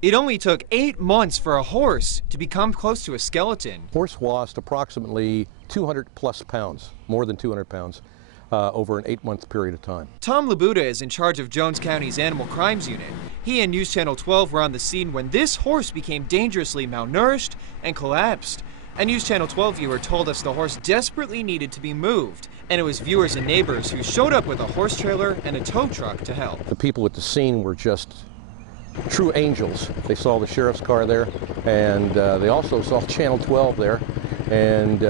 It only took 8 months for a horse to become close to a skeleton. Horse lost approximately 200 plus pounds, more than 200 pounds, over an 8-month period of time. Tom Labuda is in charge of Jones County's Animal Crimes Unit. He and News Channel 12 were on the scene when this horse became dangerously malnourished and collapsed. A News Channel 12 viewer told us the horse desperately needed to be moved, and it was viewers and neighbors who showed up with a horse trailer and a tow truck to help. The people at the scene were just true angels. They saw the sheriff's car there, and they also saw Channel 12 there, and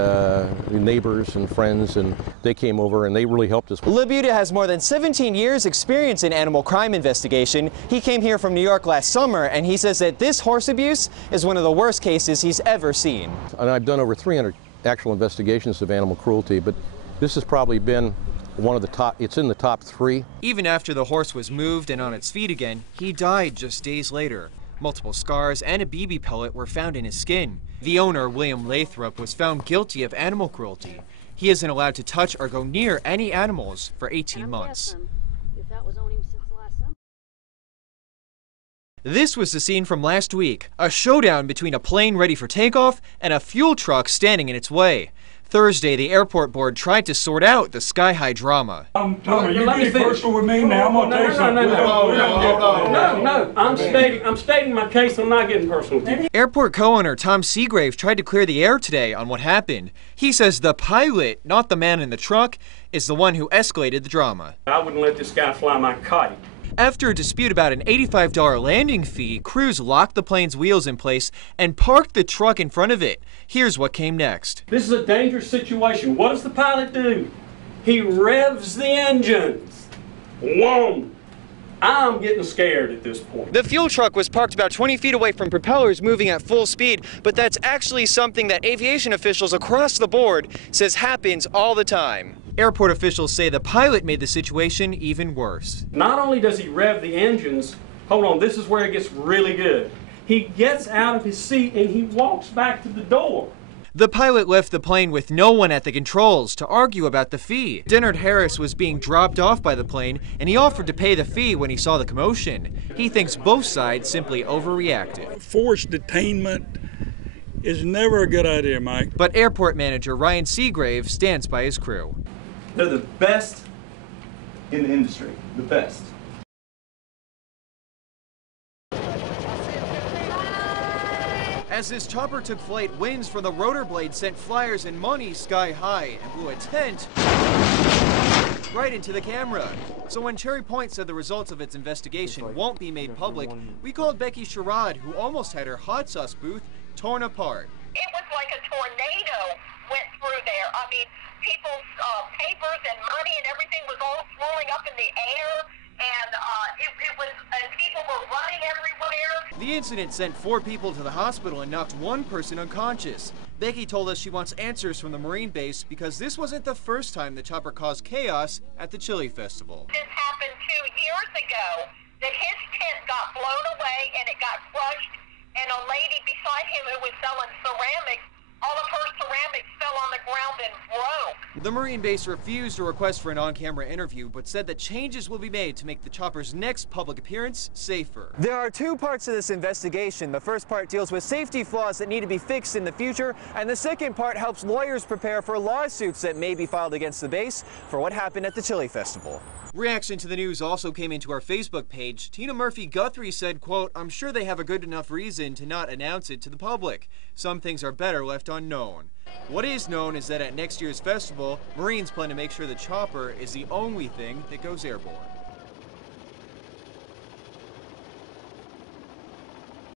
neighbors and friends, and they came over and they really helped us. Labuda has more than 17 years experience in animal crime investigation. He came here from New York last summer, and he says that this horse abuse is one of the worst cases he's ever seen. And I've done over 300 actual investigations of animal cruelty, but this has probably been one of the top. It's in the top 3. Even after the horse was moved and on its feet again, he died just days later. Multiple scars and a BB pellet were found in his skin. The owner, William Lathrop, was found guilty of animal cruelty. He isn't allowed to touch or go near any animals for 18 months. This was the scene from last week, a showdown between a plane ready for takeoff and a fuel truck standing in its way. Thursday, the airport board tried to sort out the sky-high drama. Tommy, you getting personal with me now? I'm going to tell you something. No, I'm stating my case. I'm not getting personal with you. Airport co-owner Tom Seagrave tried to clear the air today on what happened. He says the pilot, not the man in the truck, is the one who escalated the drama. I wouldn't let this guy fly my kite. After a dispute about an $85 landing fee, crews locked the plane's wheels in place and parked the truck in front of it. Here's what came next. This is a dangerous situation. What does the pilot do? He revs the engines. Whoa! I'm getting scared at this point. The fuel truck was parked about 20 feet away from propellers moving at full speed, but that's actually something that aviation officials across the board says happens all the time. Airport officials say the pilot made the situation even worse. Not only does he rev the engines, hold on, this is where it gets really good. He gets out of his seat and he walks back to the door. The pilot left the plane with no one at the controls to argue about the fee. Dennard Harris was being dropped off by the plane, and he offered to pay the fee when he saw the commotion. He thinks both sides simply overreacted. Forced detainment is never a good idea, Mike. But airport manager Ryan Seagrave stands by his crew. They're the best in the industry, the best. As this chopper took flight, winds from the rotor blade sent flyers and money sky high and blew a tent right into the camera. So when Cherry Point said the results of its investigation won't be made public, we called Becky Sherrod, who almost had her hot sauce booth torn apart. It was like a tornado went through there. I mean, people's papers and money and everything was all swirling up in the air, and people were running everywhere. The incident sent 4 people to the hospital and knocked 1 person unconscious. Becky told us she wants answers from the Marine base because this wasn't the first time the chopper caused chaos at the Chili Festival. This happened 2 years ago, that his tent got blown away and it got crushed, and a lady beside him who was selling ceramics, all of her ceramics fell on the ground and broke. The Marine base refused a request for an on-camera interview, but said that changes will be made to make the chopper's next public appearance safer. There are 2 parts to this investigation. The first part deals with safety flaws that need to be fixed in the future, and the second part helps lawyers prepare for lawsuits that may be filed against the base for what happened at the Chili Festival. Reaction to the news also came into our Facebook page. Tina Murphy Guthrie said, quote, "I'm sure they have a good enough reason to not announce it to the public. Some things are better left unknown." What is known is that at next year's festival, Marines plan to make sure the chopper is the only thing that goes airborne.